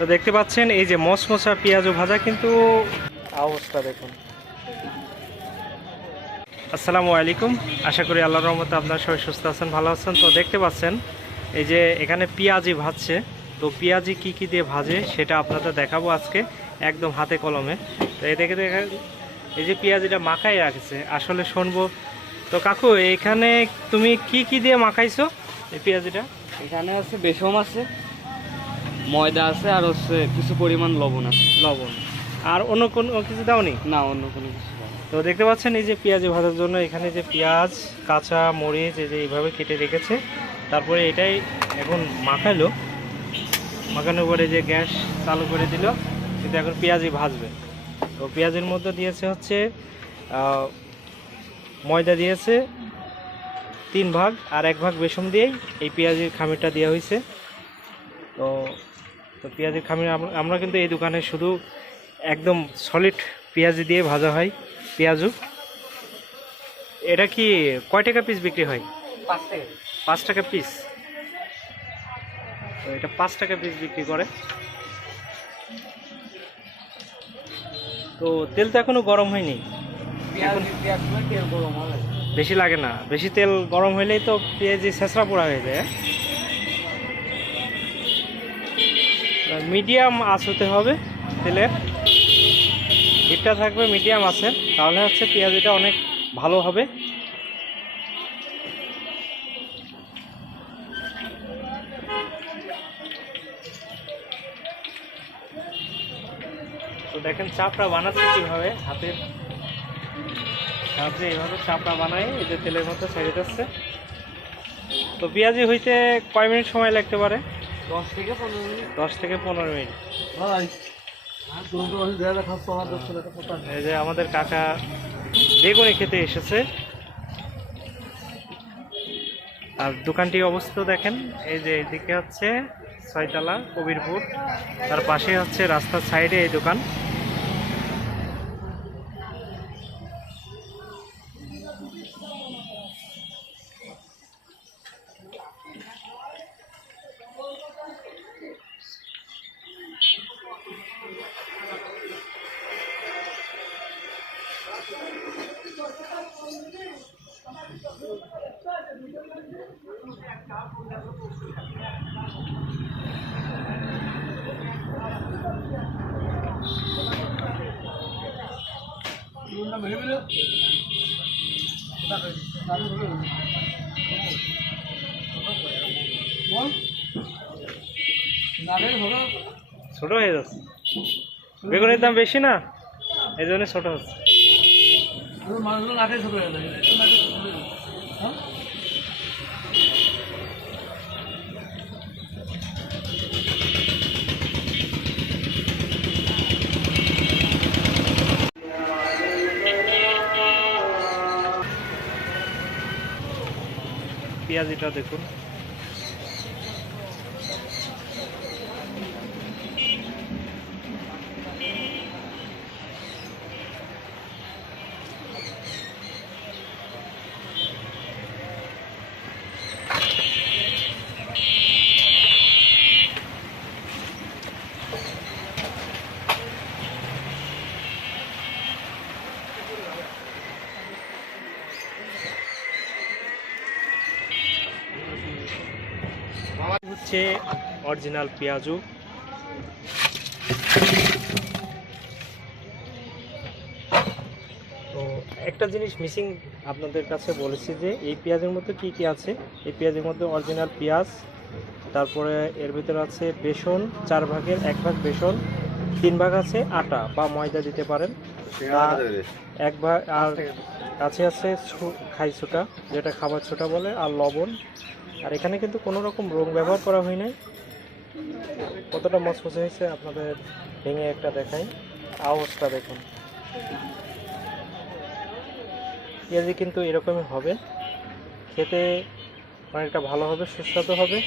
তো দেখতে পাচ্ছেন এই যে মশমশা পেঁয়াজ ভাজা, কিন্তু অবস্থা দেখুন। আসসালামু আলাইকুম, আশা করি আল্লাহর রহমতে আপনারা সবাই সুস্থ আছেন, ভালো আছেন। তো দেখতে পাচ্ছেন এই যে এখানে পেঁয়াজি ভাজছে। তো পেঁয়াজি কি কি দিয়ে ভাজে সেটা আপনাদের দেখাবো আজকে একদম হাতে কলমে। তো এই দেখে দেখেন এই যে পেঁয়াজিটা মাখাই রাখছে, আসলে শুনবো। তো কাকু, এখানে তুমি কি কি দিয়ে মাখাইছো এই পেঁয়াজিটা? এখানে আছে বেসম আছে, ময়দা আছে, আর হচ্ছে কিছু পরিমাণ লবণ আছে। লবণ আর অন্য কোনো কিছু দাওনি? না, অন্য কোনো কিছু না। তো দেখতে পাচ্ছেন এই যে পেঁয়াজি ভাজার জন্য এখানে যে পেঁয়াজ, কাঁচা মরিচ এই যে এইভাবে কেটে রেখেছে। তারপরে এটাই এখন মাখালো, মাখানোর পরে যে গ্যাস চালু করে দিল, কিন্তু এখন পেঁয়াজি ভাজবে। তো পেঁয়াজের মধ্যে দিয়েছে হচ্ছে ময়দা দিয়েছে 3 ভাগ, আর 1 ভাগ বেসন দিয়েই এই পেঁয়াজির খামিরটা দেওয়া হয়েছে। তো তো পেঁয়াজির খামির আমরা কিন্তু এই দোকানে শুধু একদম সলিড পেঁয়াজি দিয়ে ভাজা হয় পেঁয়াজু। এটা কি কয় টাকা পিস বিক্রি হয়? 5 টাকা। 5 টাকা পিস। তো এটা 5 টাকা পিস বিক্রি করে। তো তেল তো এখনো গরম হয়নি, তেল গরম হবে, বেশি লাগে না। বেশি তেল গরম হইলেই তো পেঁয়াজি ছেঁচড়া পোড়া হয়ে যায়। মিডিয়াম আঁচ হতে হবে, তেলের হিটটা থাকবে মিডিয়াম আছে, তাহলে হচ্ছে পেঁয়াজিটা অনেক ভালো হবে। তো দেখেন চাপড়া বানাচ্ছে কীভাবে, হাতের সাহায্যে এইভাবে চাপড়া বানাই এই যে তেলের মধ্যে ছেড়ে যাচ্ছে। তো পেঁয়াজি হইতে কয় মিনিট সময় লাগতে পারে? 10 থেকে 15 মিনিট। 10 থেকে 15 মিনিট। এই যে আমাদের কাকা বেগুনি খেতে এসেছে। আর দোকানটির অবস্থা দেখেন, এই যে এদিকে হচ্ছে 6 তলা কবিরপুর, তার পাশে হচ্ছে রাস্তার সাইডে এই দোকান। ছোট হয়ে যাচ্ছে, বেগুনের দাম বেশি না, এই জন্য ছোট হচ্ছে। পেঁয়াজিটা দেখুন, হচ্ছে অরিজিনাল পেঁয়াজু। তো একটা জিনিস মিসিং আপনাদের কাছে বলেছি যে এই পেঁয়াজের মধ্যে কি কি আছে। এই পেঁয়াজের মধ্যে অরিজিনাল পেঁয়াজ, তারপরে এর ভিতরে আছে বেসন, 4 ভাগের 1 ভাগ বেসন, 3 ভাগ আছে আটা বা ময়দা দিতে পারেন, 1 ভাগ, আর কাছে আছে খাই ছোটা, যেটা খাবার ছোটা বলে, আর লবণ। আর এখানে কিন্তু কোনো রকম রং ব্যবহার করা হয় নাই। কতটা মচমচে হয়েছে আপনাদের ভেঙে একটা দেখাই, অবস্থা দেখুন। পেঁয়াজি কিন্তু এরকমই হবে, খেতে অনেকটা ভালো হবে, সুস্বাদু হবে।